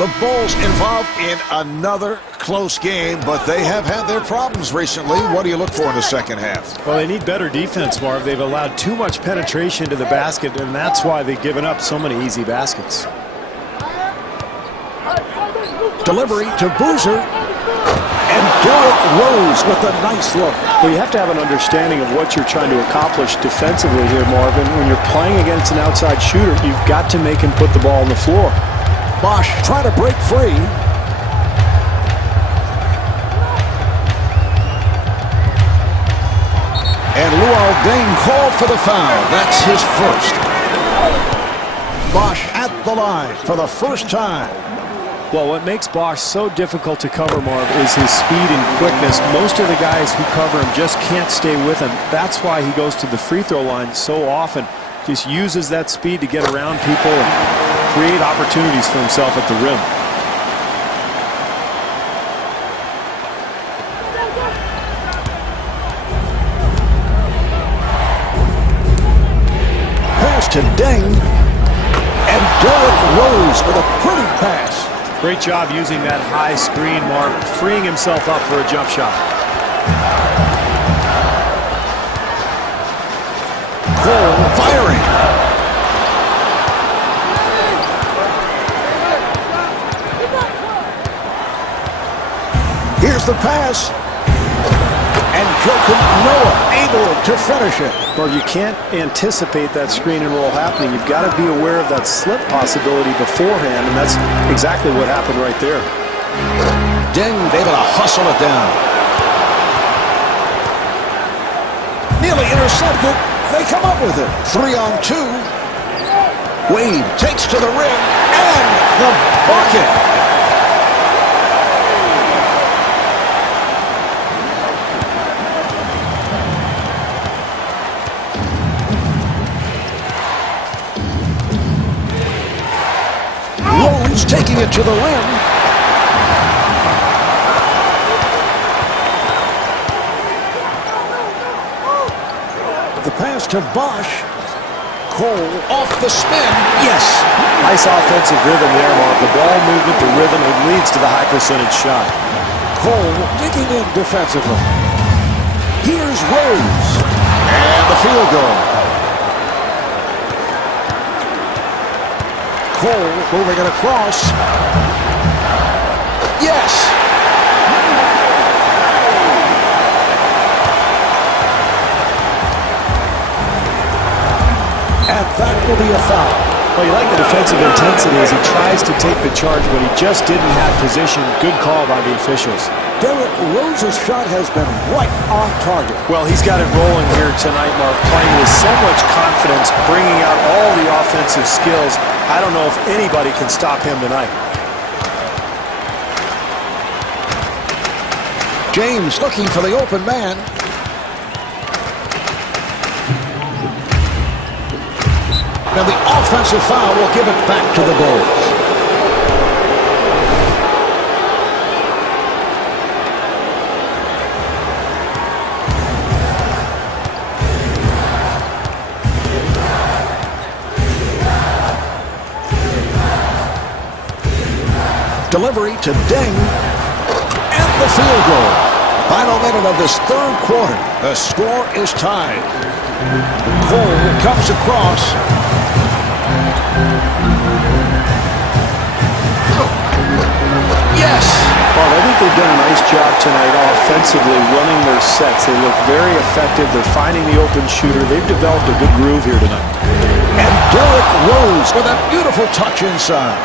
The Bulls involved in another close game, but they have had their problems recently. What do you look for in the second half? Well, they need better defense, Marv. They've allowed too much penetration to the basket, and that's why they've given up so many easy baskets. Delivery to Boozer. And Derrick Rose with a nice look. Well, you have to have an understanding of what you're trying to accomplish defensively here, Marvin. When you're playing against an outside shooter, you've got to make him put the ball on the floor. Bosh trying to break free. And Luol Deng called for the foul. That's his first. Bosh at the line for the first time. Well, what makes Bosh so difficult to cover, Marv, is his speed and quickness. Most of the guys who cover him just can't stay with him. That's why he goes to the free throw line so often. Just uses that speed to get around people and create opportunities for himself at the rim. Pass to Deng. And Derrick Rose with a pretty pass. Great job using that high screen, Mark, freeing himself up for a jump shot. Cole firing. Here's the pass. And Joakim Noah able to finish it. Well, you can't anticipate that screen and roll happening. You've got to be aware of that slip possibility beforehand, and that's exactly what happened right there. Deng able to hustle it down. Nearly intercepted. They come up with it. 3-on-2. Wade takes to the rim and the bucket. Rose taking it to the rim. The pass to Bosh. Cole off the spin. Yes. Nice offensive rhythm there, Mark. The ball movement, the rhythm, it leads to the high percentage shot. Cole digging in defensively. Here's Rose. And the field goal. Cole moving it across. Yes. And that will be a foul. Well, you like the defensive intensity as he tries to take the charge, but he just didn't have position. Good call by the officials. Derrick Rose's shot has been right on target. Well, he's got it rolling here tonight, Mark, playing with so much confidence, bringing out all the offensive skills. I don't know if anybody can stop him tonight. James looking for the open man. Now the offensive foul will give it back to the Bulls. Delivery to Deng. And the field goal. Final minute of this third quarter. The score is tied. Cole comes across. Yes. Well, I think they've done a nice job tonight offensively running their sets. They look very effective. They're finding the open shooter. They've developed a good groove here tonight. And Derrick Rose with a beautiful touch inside.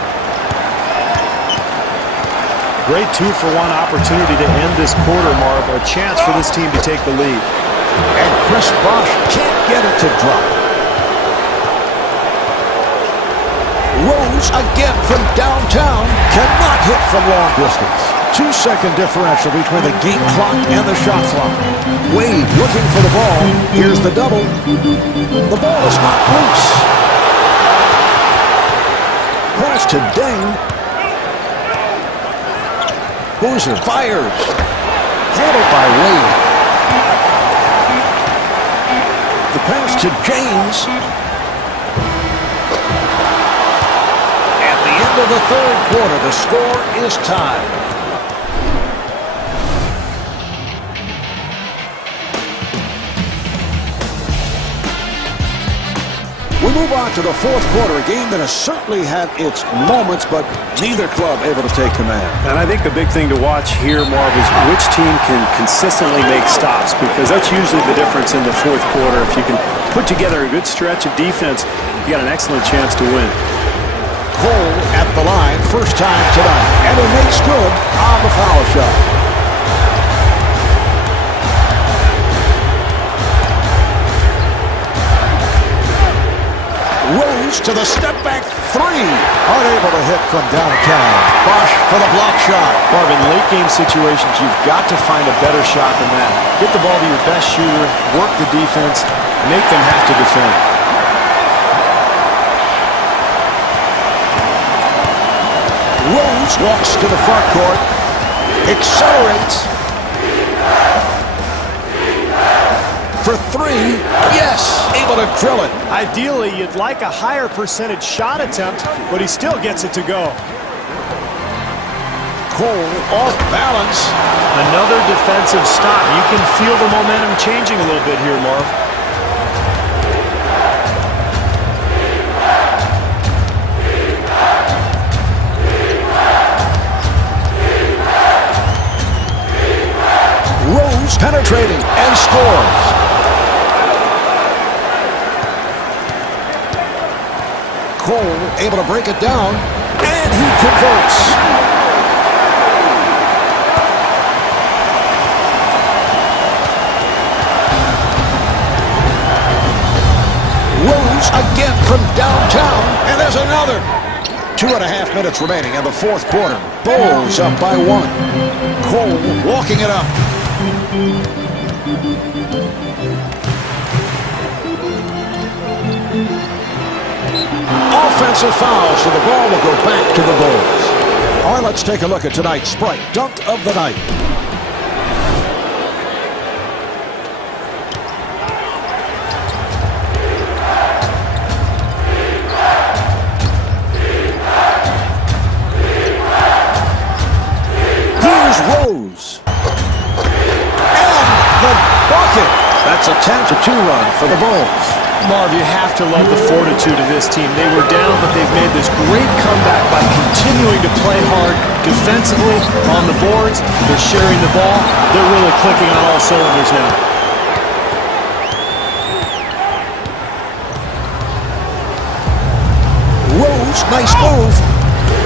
Great 2-for-1 opportunity to end this quarter, Marv. A chance for this team to take the lead. And Chris Bosh can't get it to drop. Rose again from downtown. Cannot hit from long distance. 2-second differential between the game clock and the shot clock. Wade looking for the ball. Here's the double. The ball is not loose. Pass to Deng. Boozer fires. Handled by Wade. The pass to James. At the end end of the third quarter. The score is tied. We move on to the fourth quarter, a game that has certainly had its moments, but neither club able to take command. And I think the big thing to watch here, Marv, is which team can consistently make stops, because that's usually the difference in the fourth quarter. If you can put together a good stretch of defense, you got an excellent chance to win. Cole at the line, first time tonight, and he makes good on the foul shot. Rose to the step-back three. Unable to hit from downtown. Bosch for the block shot. Marvin, late-game situations, you've got to find a better shot than that. Get the ball to your best shooter, work the defense, make them have to defend. Rose walks to the front court. Accelerates. For three, yes, able to drill it. Ideally, you'd like a higher percentage shot attempt, but he still gets it to go. Cole off balance. Another defensive stop. You can feel the momentum changing a little bit here, Marv. Rose penetrating and scores. Cole able to break it down, and he converts. Rose again from downtown, and there's another. 2.5 minutes remaining in the fourth quarter. Bulls up by one. Cole walking it up. Offensive foul, so the ball will go back to the Bulls. All right, let's take a look at tonight's Sprite Dunk of the Night. Here's Rose. And the bucket. That's a 10-2 run for the Bulls. Marv, you have to love the fortitude of this team. They were down, but they've made this great comeback by continuing to play hard defensively on the boards. They're sharing the ball. They're really clicking on all cylinders now. Rose, nice move.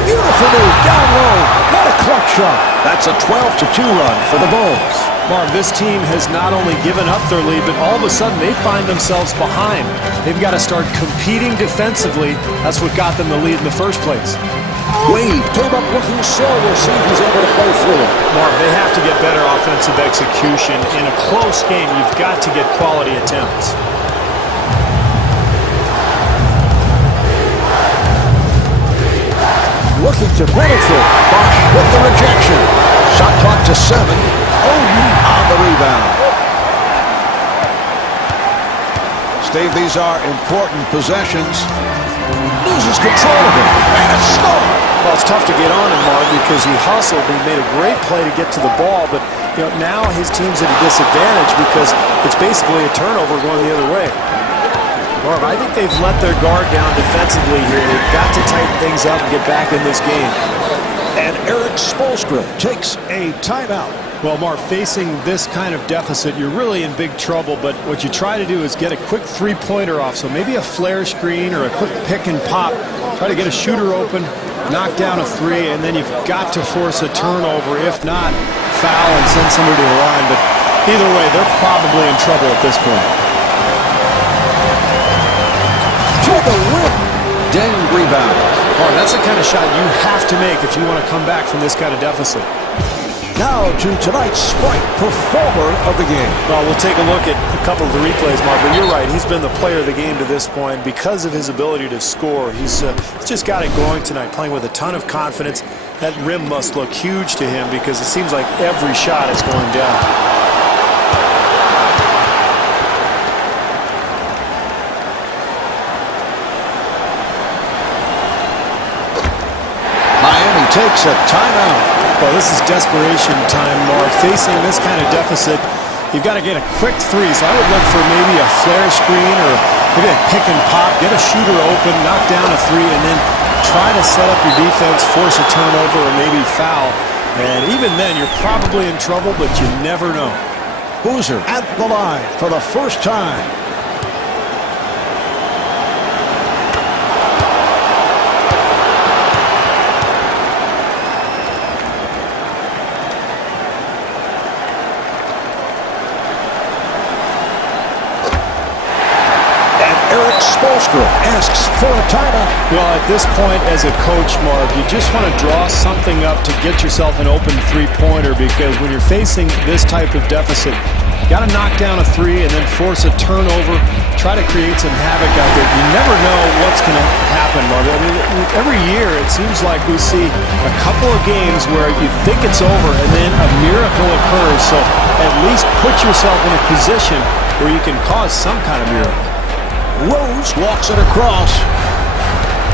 Beautiful move, down low. What a clutch shot. That's a 12-2 run for the Bulls. Marv, this team has not only given up their lead, but all of a sudden they find themselves behind. They've got to start competing defensively. That's what got them the lead in the first place. Wade came up looking slow. We'll see if he's able to play through it. Marv, they have to get better offensive execution. In a close game, you've got to get quality attempts. Looking to penetrate. Bosch with the rejection. Shot clock to 7. Oden on the rebound. Steve, these are important possessions. Loses control of it. And it's scored. Well, it's tough to get on him, Marv, because he hustled. He made a great play to get to the ball, but now his team's at a disadvantage because it's basically a turnover going the other way. Marv, I think they've let their guard down defensively here. They've got to tighten things up and get back in this game. And Eric Spoelstra takes a timeout. Well, Marv, facing this kind of deficit, you're really in big trouble, but what you try to do is get a quick three-pointer off, so maybe a flare screen or a quick pick and pop. Try to get a shooter open, knock down a three, and then you've got to force a turnover. If not, foul and send somebody to the line. But either way, they're probably in trouble at this point. To the rim. Deng rebound. Marv, that's the kind of shot you have to make if you want to come back from this kind of deficit. Now to tonight's Sprite Performer of the Game. Well, we'll take a look at a couple of the replays, Mark, but you're right. He's been the player of the game to this point because of his ability to score. He's just got it going tonight, playing with a ton of confidence. That rim must look huge to him because it seems like every shot is going down. takes a timeout. Well, this is desperation time, Marv. Facing this kind of deficit, you've got to get a quick three. So I would look for maybe a flare screen or maybe a pick and pop, get a shooter open, knock down a three, and then try to set up your defense, force a turnover, or maybe foul. And even then, you're probably in trouble, but you never know. Boozer at the line for the first time. Spoelstra asks for a timeout. Well, at this point as a coach, Mark, you just want to draw something up to get yourself an open three-pointer, because when you're facing this type of deficit, you got to knock down a three and then force a turnover, try to create some havoc out there. You never know what's going to happen, Mark. I mean, every year it seems like we see a couple of games where you think it's over and then a miracle occurs. So at least put yourself in a position where you can cause some kind of miracle. Rose walks it across.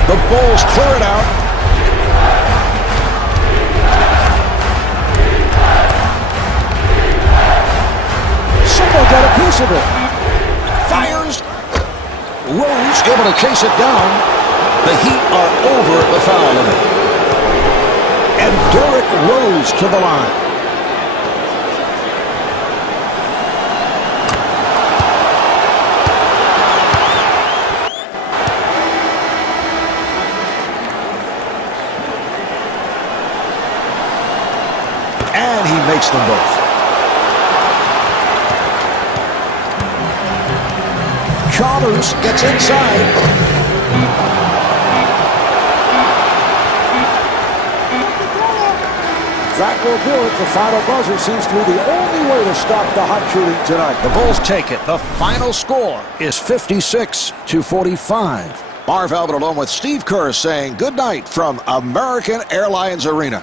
The Bulls clear it out. Someone got a piece of it. Fires. Rose able to chase it down. The Heat are over the foul limit. And Derrick Rose to the line. And he makes them both. Chalmers gets inside. That will do it. The final buzzer seems to be the only way to stop the hot shooting tonight. The Bulls take it. The final score is 56-45. Marv Albert along with Steve Kerr saying good night from American Airlines Arena.